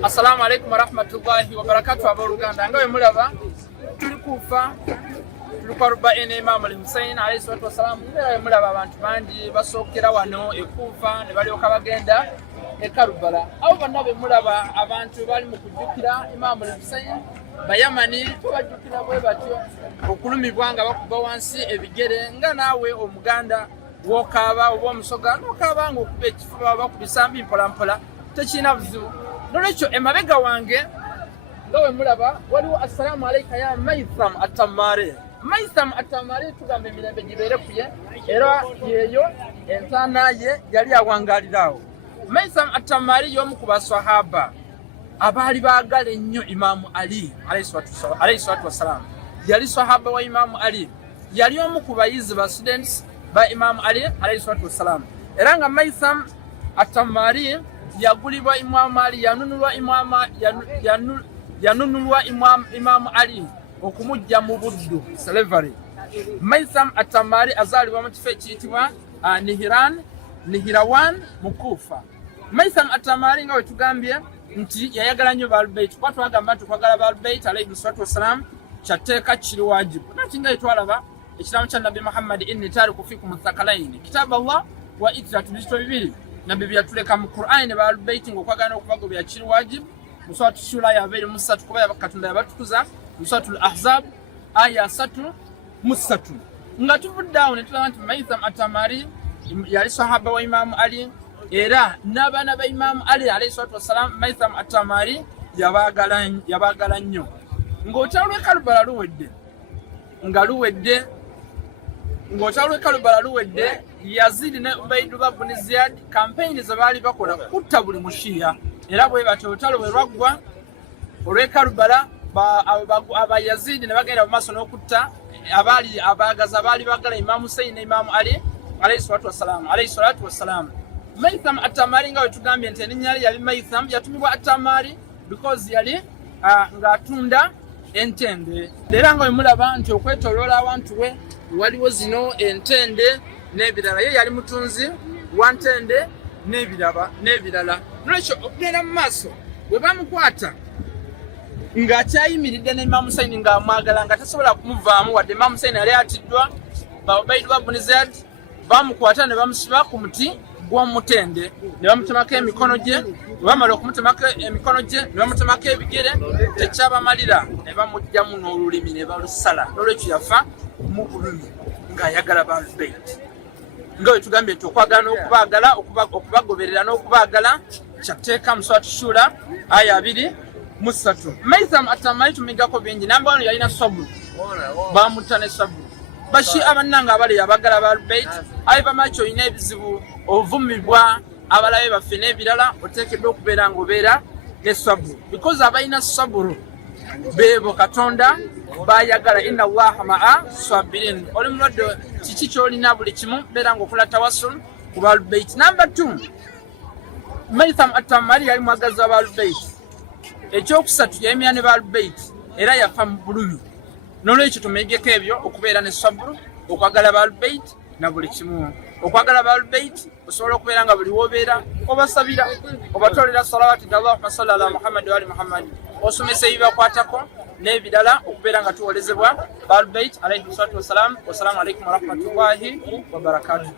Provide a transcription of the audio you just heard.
Assalamu alaikum warahmatullahi wabarakatuh. Abaluganda ngawe mulaba tuli kufa lukaruba ene Imam Hussein alayhi salatu wassalam. Ngawe mulaba abantu bangi basokera wano ekufa ne bali okabagenda ekarubala. Abo bannabe mulaba abantu bali mu kujjukira Imam Hussein bayamani tubajjukira bwe batyo okulumibwa nga bakuba wansi ebigere nga naawe omuganda wokaba oba omusoga nokaba nga okuba ekifuba bakubisambi mpolampola tekina buzibu. Nolekyo emabega wange ngawe mulaba waliwo assalamu alayka ya Maitham Atamari. Maitham Atamari tugambe emirembe gibeere kuye era yeyo entaana ye yali awangalirawo. Maitham Atamari y'omu ku baswahaba abaali baagala ennyo Imam Ali alayhi salatu wassalam. Yali swahaba wa Imam Ali, yali omu ku bayizi ba students ba Imam Ali alayhi salatu wassalam. Era nga Maitham Atamari yagulibwa Imam Ali, yanunulwa Imam Ali okumujja mu buddu slavery. Maitham Atamari azalibwa mu kifo ekiyitibwa Nihirawan mu Kufa. Maitham Atamari nga wetugambye nti yayagala nnyo Ahlul-Bayt. Kwa twagamba nti okwagala Ahlul-Bayt alayhi salatu wassalam kyateeka kiri wajibu. Nati nga twalaba ekiramu kya Nabi Muhammad inni tariku fikum thaqalaini kitaba Allah wa itratu bisito bibiri Nabi byatuleka mu Qur'an ne Ahlul-Bayt ngokwagana okubagobya kiri wajibu. Muswatu Shura ya 2:3 kuba Katonda yabatukuza. Muswatul Ahzab aya 3:3. Nga tuvuddawo ne tulaba nti Maitham Atamari yali sahaba wa Imam Ali era n'abaana ba Imam Ali alayhi salatu wassalam. Maitham Atamari yabagala nnyo. Ng'olutalo lw'Ekarubala luwedde Yazid ne Ubaydullah ibn Ziyad campaign ze baali bakola kutta buli mushiya era bwe batyo olutalo bwe lwaggwa olw'Ekarubala aba Yazid ne bagenda mu maaso n'okutta abaagaza baali bagala Imam Hussein ne Imam Ali alayhi salatu wassalam. Maitham Atamari nga wetugambye nti erinnya yali Maitham yatumibwa Atamari because yali ng'atunda entende. Era nga wemulaba nti okwetoloola awantu we waliwo zino entende n'ebirala. Ye yali mutunzi wa ntende n'ebirala. Nolwekyo okugenda mu maaso bwe bamukwata ng'akyayimiridde ne Imam Hussein ng'amwagala nga tasobola kumuvaamu wadde Imam Hussein yali atiddwa ba Ubaydullah ibn Ziyad bamukwata ne bamusiba ku muti gw'omutende ne bamutemako emikono gye. Bwe bamala okumutemako emikono gye ne bamutemako ebigere tekyabamalira ne bamugyamu n'olulimi ne balusala. Nolwekyo yafa mu bulumi ng'ayagala Ahlul-Bayt. Nga bwe tugambye nti okwagala n'okubaagala okubagoberera n'okubaagala kyateeka mu Suratu Shura aya 2:3. Maitham Atamari tumigako bingi. Namba 1 yalina saburu, bamutta ne saburu. Bashi abannanga abali yabagala Ahlul-Bayt aiva macho ine ebizibu ovumibwa abalabe baffe n'ebirala oteekeddwa okubeera ng'obeera ne saburu because abalina saburu beebo Katonda bayagala. Inna Allaha ma'a sabirin. Oli mulwadde kiki kyolina buli kimu beera ng'okola tawassul ku Ahlul-Bayt. Namba 2 Maitham Atamari yali mwagazi wa Ahlul-Bayt. Ekyokusatu yayimira ne Ahlul-Bayt era yafa mu bulumi. Nolwekyo tumegeko ebyo okubeera ne saburu, okwagala Ahlul-Bayt na buli kimu. Okwagala Ahlul-Bayt osobola okubeera nga buli wobeera obasabira obatolera salawati Allahumma salli ala Muhammad wa ali Muhammad. Osomesa ebibakwatako n'ebirala okubeera nga tuwolezebwa Ahlul-Bayt alayhi salatu wassalam. Wassalamu alaikum warahmatullahi wabarakatuh.